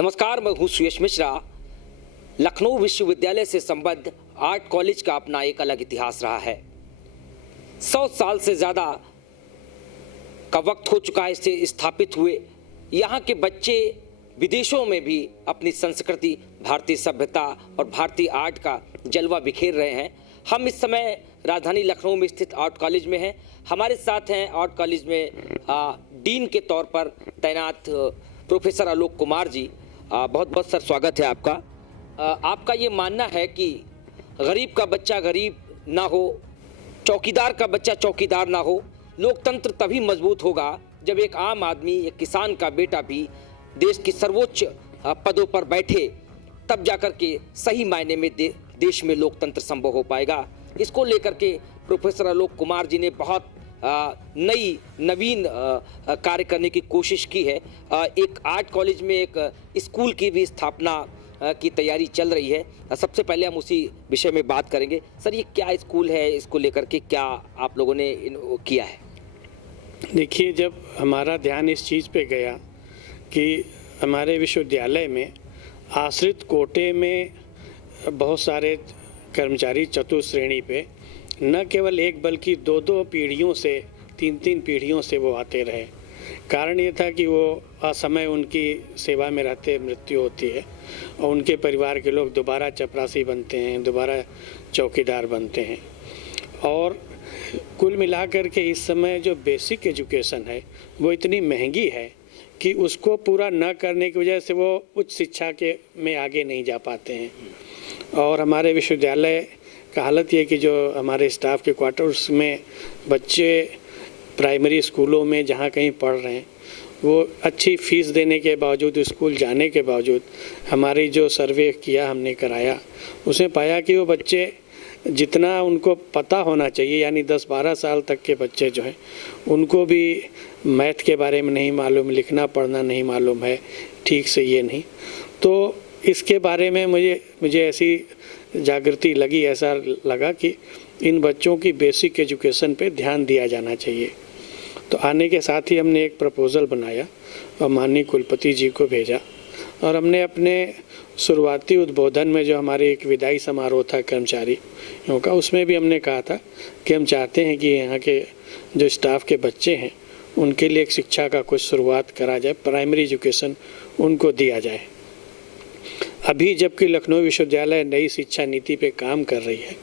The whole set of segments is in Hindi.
नमस्कार, मैं हूं सुयश मिश्रा। लखनऊ विश्वविद्यालय से संबद्ध आर्ट कॉलेज का अपना एक अलग इतिहास रहा है। 100 साल से ज़्यादा का वक्त हो चुका है इसे स्थापित हुए। यहाँ के बच्चे विदेशों में भी अपनी संस्कृति, भारतीय सभ्यता और भारतीय आर्ट का जलवा बिखेर रहे हैं। हम इस समय राजधानी लखनऊ में स्थित आर्ट कॉलेज में हैं। हमारे साथ हैं आर्ट कॉलेज में डीन के तौर पर तैनात प्रोफेसर आलोक कुमार जी। बहुत बहुत सर स्वागत है आपका। आपका ये मानना है कि गरीब का बच्चा गरीब ना हो, चौकीदार का बच्चा चौकीदार ना हो। लोकतंत्र तभी मजबूत होगा जब एक आम आदमी, एक किसान का बेटा भी देश की सर्वोच्च पदों पर बैठे, तब जाकर के सही मायने में देश में लोकतंत्र संभव हो पाएगा। इसको लेकर के प्रोफेसर आलोक कुमार जी ने बहुत नवीन कार्य करने की कोशिश की है। एक आर्ट कॉलेज में एक स्कूल की भी स्थापना की तैयारी चल रही है। सबसे पहले हम उसी विषय में बात करेंगे। सर, ये क्या स्कूल है, इसको लेकर के क्या आप लोगों ने किया है? देखिए, जब हमारा ध्यान इस चीज़ पे गया कि हमारे विश्वविद्यालय में आश्रित कोटे में बहुत सारे कर्मचारी चतुर्थ श्रेणी पे न केवल एक बल्कि दो पीढ़ियों से, तीन पीढ़ियों से वो आते रहे। कारण ये था कि वो असमय उनकी सेवा में रहते मृत्यु होती है और उनके परिवार के लोग दोबारा चपरासी बनते हैं, दोबारा चौकीदार बनते हैं। और कुल मिलाकर के इस समय जो बेसिक एजुकेशन है वो इतनी महंगी है कि उसको पूरा न करने की वजह से वो उच्च शिक्षा के में आगे नहीं जा पाते हैं। और हमारे विश्वविद्यालय का हालत ये कि जो हमारे स्टाफ के क्वार्टर्स में बच्चे प्राइमरी स्कूलों में जहाँ कहीं पढ़ रहे हैं, वो अच्छी फीस देने के बावजूद, स्कूल जाने के बावजूद, हमारी जो सर्वे किया, हमने कराया, उसमें पाया कि वो बच्चे जितना उनको पता होना चाहिए, यानी 10-12 साल तक के बच्चे जो हैं उनको भी मैथ के बारे में नहीं मालूम, लिखना पढ़ना नहीं मालूम है ठीक से, ये नहीं। तो इसके बारे में मुझे ऐसी जागृति लगी, ऐसा लगा कि इन बच्चों की बेसिक एजुकेशन पे ध्यान दिया जाना चाहिए। तो आने के साथ ही हमने एक प्रपोज़ल बनाया और माननीय कुलपति जी को भेजा और हमने अपने शुरुआती उद्बोधन में जो हमारे एक विदाई समारोह था कर्मचारियों का, उसमें भी हमने कहा था कि हम चाहते हैं कि यहाँ के जो स्टाफ के बच्चे हैं उनके लिए एक शिक्षा का कुछ शुरुआत करा जाए, प्राइमरी एजुकेशन उनको दिया जाए। अभी जबकि लखनऊ विश्वविद्यालय नई शिक्षा नीति पे काम कर रही है,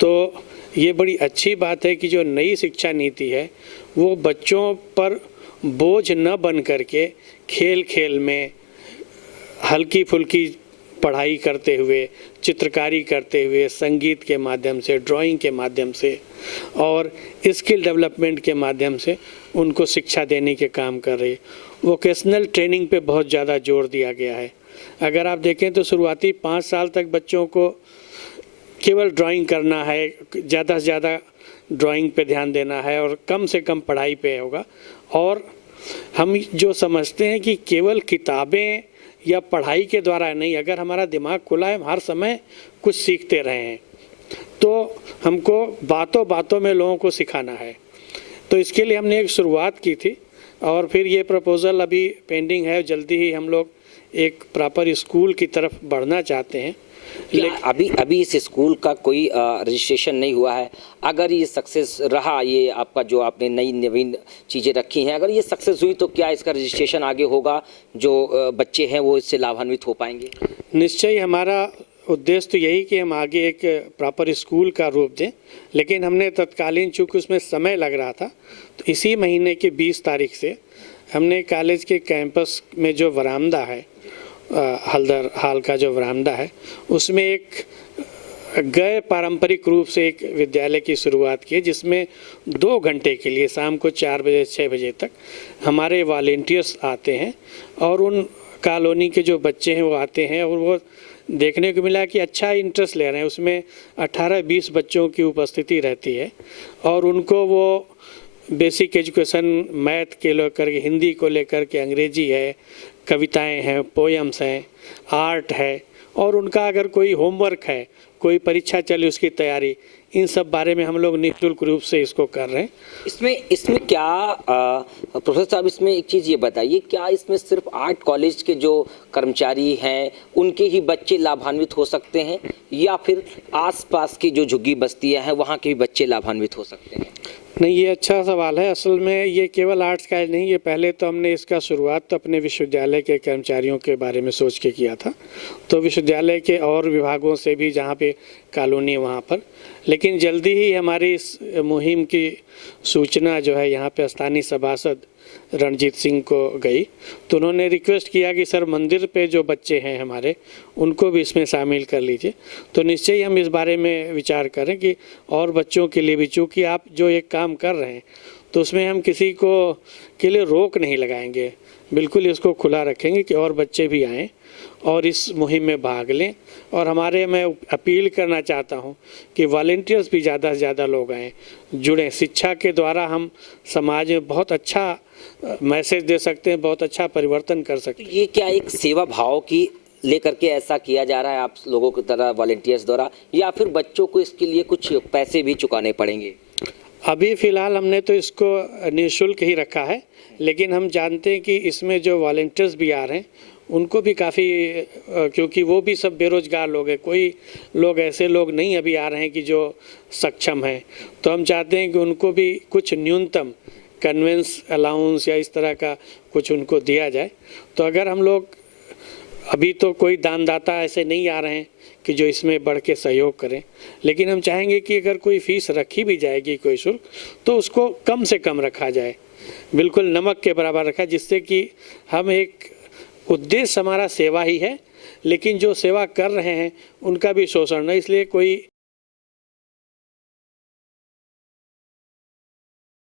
तो ये बड़ी अच्छी बात है कि जो नई शिक्षा नीति है वो बच्चों पर बोझ न बन करके खेल खेल में हल्की फुल्की पढ़ाई करते हुए, चित्रकारी करते हुए, संगीत के माध्यम से, ड्राइंग के माध्यम से और स्किल डेवलपमेंट के माध्यम से उनको शिक्षा देने के काम कर रही है। वोकेशनल ट्रेनिंग पे बहुत ज़्यादा जोर दिया गया है। अगर आप देखें तो शुरुआती 5 साल तक बच्चों को केवल ड्राइंग करना है, ज़्यादा से ज़्यादा ड्राइंग पे ध्यान देना है और कम से कम पढ़ाई पे होगा। और हम जो समझते हैं कि केवल किताबें या पढ़ाई के द्वारा नहीं, अगर हमारा दिमाग खुला है, हम हर समय कुछ सीखते रहे हैं, तो हमको बातों बातों में लोगों को सिखाना है। तो इसके लिए हमने एक शुरुआत की थी और फिर ये प्रपोज़ल अभी पेंडिंग है। जल्दी ही हम लोग एक प्रॉपर स्कूल की तरफ बढ़ना चाहते हैं। लेकिन अभी इस स्कूल का कोई रजिस्ट्रेशन नहीं हुआ है। अगर ये सक्सेस रहा, ये आपका जो आपने नवीन चीज़ें रखी हैं, अगर ये सक्सेस हुई तो क्या इसका रजिस्ट्रेशन आगे होगा? जो बच्चे हैं वो इससे लाभान्वित हो पाएंगे? निश्चय हमारा उद्देश्य तो यही कि हम आगे एक प्रॉपर स्कूल का रूप दें, लेकिन हमने तत्कालीन, चूँकि उसमें समय लग रहा था, तो इसी महीने की 20 तारीख से हमने कॉलेज के कैंपस में जो वरामदा है, हल्दर हाल का जो वरामदा है, उसमें एक गैर पारंपरिक रूप से एक विद्यालय की शुरुआत की, जिसमें 2 घंटे के लिए शाम को 4 बजे 6 बजे तक हमारे वॉलेंटियर्स आते हैं और उन कॉलोनी के जो बच्चे हैं वो आते हैं और वो देखने को मिला कि अच्छा इंटरेस्ट ले रहे हैं। उसमें 18-20 बच्चों की उपस्थिति रहती है और उनको वो बेसिक एजुकेशन मैथ के लेकर के, हिंदी को लेकर के, अंग्रेजी है, कविताएं हैं, पोएम्स हैं, आर्ट है, और उनका अगर कोई होमवर्क है, कोई परीक्षा चली उसकी तैयारी, इन सब बारे में हम लोग निःशुल्क रूप से इसको कर रहे हैं। इसमें क्या प्रोफेसर साहब, इसमें एक चीज़ ये बताइए, क्या इसमें सिर्फ आर्ट कॉलेज के जो कर्मचारी हैं उनके ही बच्चे लाभान्वित हो सकते हैं, या फिर आसपास की जो झुग्गी बस्तियां हैं वहाँ के भी बच्चे लाभान्वित हो सकते हैं? नहीं, ये अच्छा सवाल है। असल में ये केवल आर्ट्स का नहीं, ये पहले तो हमने इसका शुरुआत तो अपने विश्वविद्यालय के कर्मचारियों के बारे में सोच के किया था, तो विश्वविद्यालय के और विभागों से भी जहाँ पे कॉलोनी है वहाँ पर, लेकिन जल्दी ही हमारी इस मुहिम की सूचना जो है यहाँ पे स्थानीय सभासद रणजीत सिंह को गई, तो उन्होंने रिक्वेस्ट किया कि सर मंदिर पे जो बच्चे हैं हमारे उनको भी इसमें शामिल कर लीजिए। तो निश्चय ही हम इस बारे में विचार करें कि और बच्चों के लिए भी, चूँकि आप जो एक काम कर रहे हैं तो उसमें हम किसी को के लिए रोक नहीं लगाएंगे, बिल्कुल इसको खुला रखेंगे कि और बच्चे भी आएँ और इस मुहिम में भाग लें। और मैं अपील करना चाहता हूं कि वॉलंटियर्स भी ज़्यादा से ज़्यादा लोग आएँ, जुड़ें। शिक्षा के द्वारा हम समाज में बहुत अच्छा मैसेज दे सकते हैं, बहुत अच्छा परिवर्तन कर सकते हैं। ये क्या एक सेवा भाव की लेकर के ऐसा किया जा रहा है आप लोगों की तरह वॉलंटियर्स द्वारा, या फिर बच्चों को इसके लिए कुछ पैसे भी चुकाने पड़ेंगे? अभी फ़िलहाल हमने तो इसको निःशुल्क ही रखा है, लेकिन हम जानते हैं कि इसमें जो वॉलंटियर्स भी आ रहे हैं उनको भी काफ़ी, क्योंकि वो भी सब बेरोजगार लोग हैं, कोई लोग ऐसे लोग नहीं अभी आ रहे हैं कि जो सक्षम हैं, तो हम चाहते हैं कि उनको भी कुछ न्यूनतम कन्वेंस अलाउंस या इस तरह का कुछ उनको दिया जाए। तो अगर हम लोग, अभी तो कोई दानदाता ऐसे नहीं आ रहे हैं कि जो इसमें बढ़ के सहयोग करें, लेकिन हम चाहेंगे कि अगर कोई फीस रखी भी जाएगी, कोई शुल्क, तो उसको कम से कम रखा जाए, बिल्कुल नमक के बराबर रखा, जिससे कि हम एक उद्देश्य हमारा सेवा ही है, लेकिन जो सेवा कर रहे हैं उनका भी शोषण न, इसलिए कोई